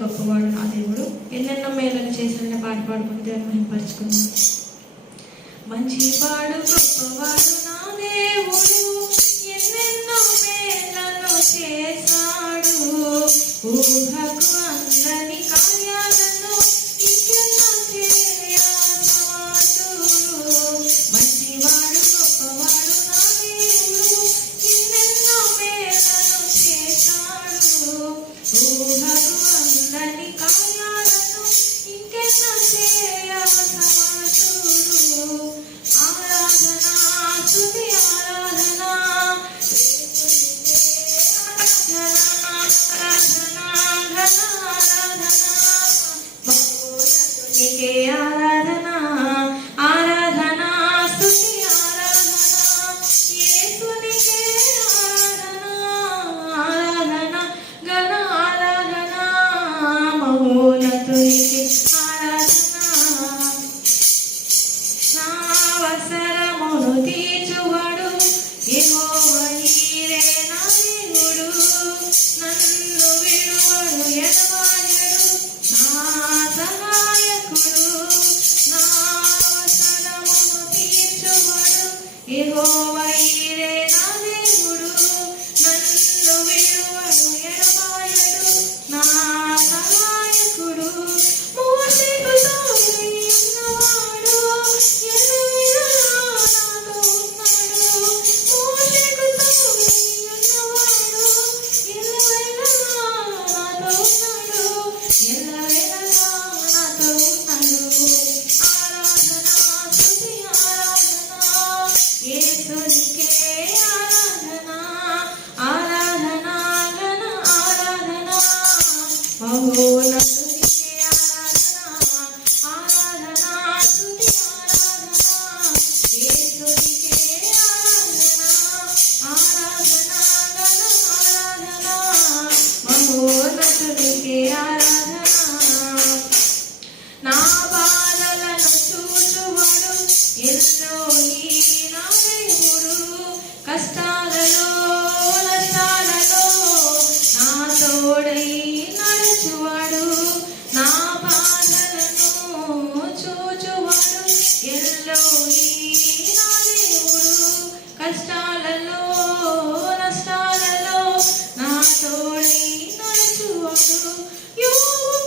గొప్పవాడు నా దేవుడు, ఎన్నెన్నో మేలను చేసిన పాట పాడుకుని దేవుని మహిమపరుచుకున్నాను. మంచివాడు గొప్పవాడు నా దేవుడు, ఎన్నెన్నో మేలను చేశాడు. ఊహకు అందని కార్యాలను ఇంకెన్నో చేయ సమాతుడు. మంచివాడు గొప్పవాడు నా దేవుడు, ఎన్నెన్నో మేలను చేశాడు. ఊహకు అందని కార్యాలను ఇంకెన్నో చేయ సమాతుడు. ఆరాధనా స్తుతి ఆరాధనా నీకే ఆరాధనా ఆరాధనా స్తుతి ఆరాధనా యేసునికే ఆరాధనా ఆరాధనా ఘన ఆరాధనా మహోన్నతునికి ఆరాధనా. నా అవసరమును తీర్చువాడు యెహోవా నీవే నా దేవుడు. నన్ను విడువడు ఎడబాయడు నా సహాయకుడు. నా అవసరమును తీర్చువాడు యెహోవా నీవే నా దేవుడు. నన్ను విడువడు ఎడబాయడు నా సహాయకుడు. మోషేకు తోడై ఉన్నవాడు ఎల్లవేళలా నాతో ఉన్నాడు. మోషేకు తోడై ఉన్నవాడు ఎల్లవేళలా నాతో ఉన్నాడు. ఎల్లవేళలా నాతో ఉన్నాడు. ఆరాధనా స్తుతి ఆరాధనా యేసునికే ఆరాధనా ఆరాధనా ఘన ఆరాధనా మహోన్నతునికే ఆరాధనా ఆరాధనా స్తుతి ఆరాధనా యేసునికే ఆరాధనా ఆరాధనా ఘన ఆరాధనా మహోన్నతునికే ఆరాధనా. నా బాధలను చూచువాడు ఎల్లోయి నా దేవుడు. కష్టాలలో నష్టాలలో నా తోడై నడుచువాడు. నా బాధలను చూచువాడు ఎల్లోయి నా దేవుడు. కష్టాలలో నష్టాలలో నా తోడై నడుచువాడు. యోగు